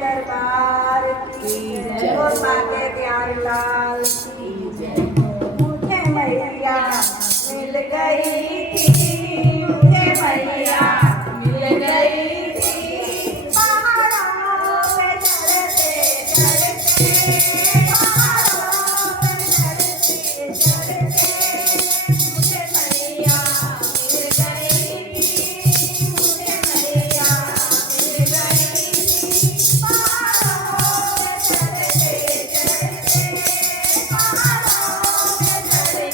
दरबार की जय हो साके प्यार लाल की जय मुझे मैया मिल गई थी मुझे मैया मिल गई थी पहाड़ों पे चढ़ते चढ़ते पहाड़ों पे चढ़ते चढ़ते मुझे मैया मिल गई थी मुझे मैया मिल गई थी पहाड़ों पे चढ़ते चढ़ते पहाड़ों पे चढ़ते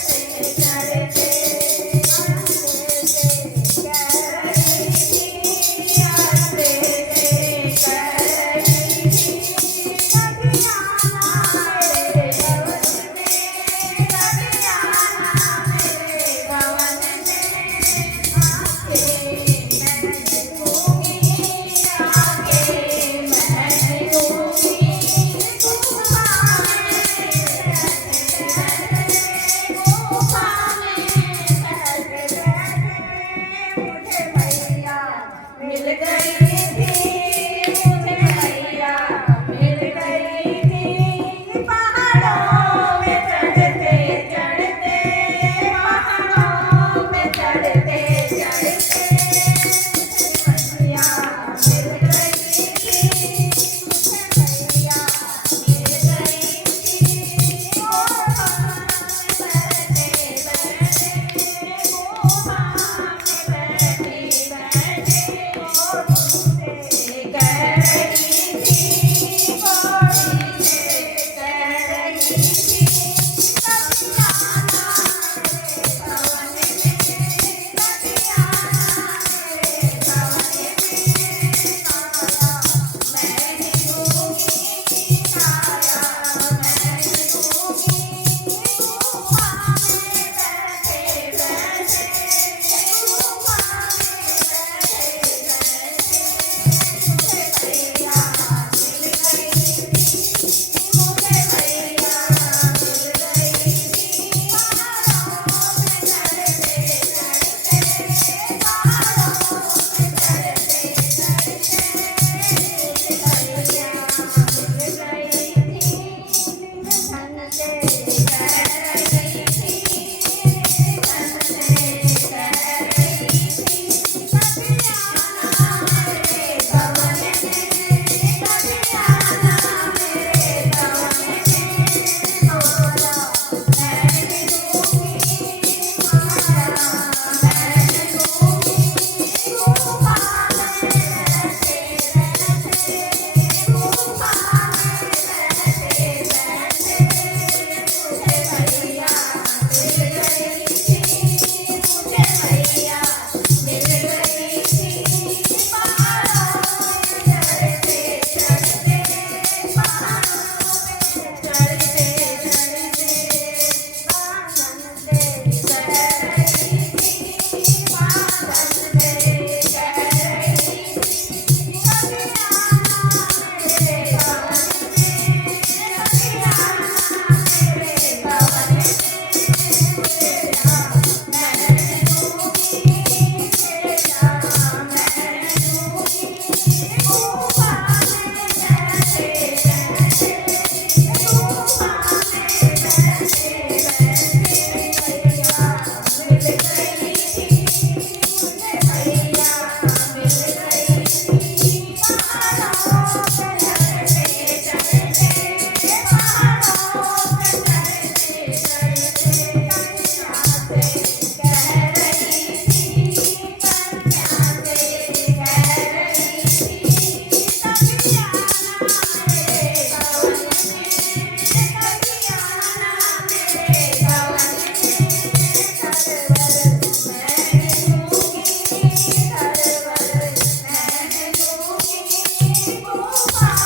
चढ़ते मिल गई थी मुझे मैया मिल गई थी पहाड़ों में चढ़ते चढ़ते पहाड़ों में चढ़ते चढ़ते मैया मिल गई थी मुझे मैया मिल गई थी गोहा में बैठे बैठे गोहा में बैठे बैठे Bye.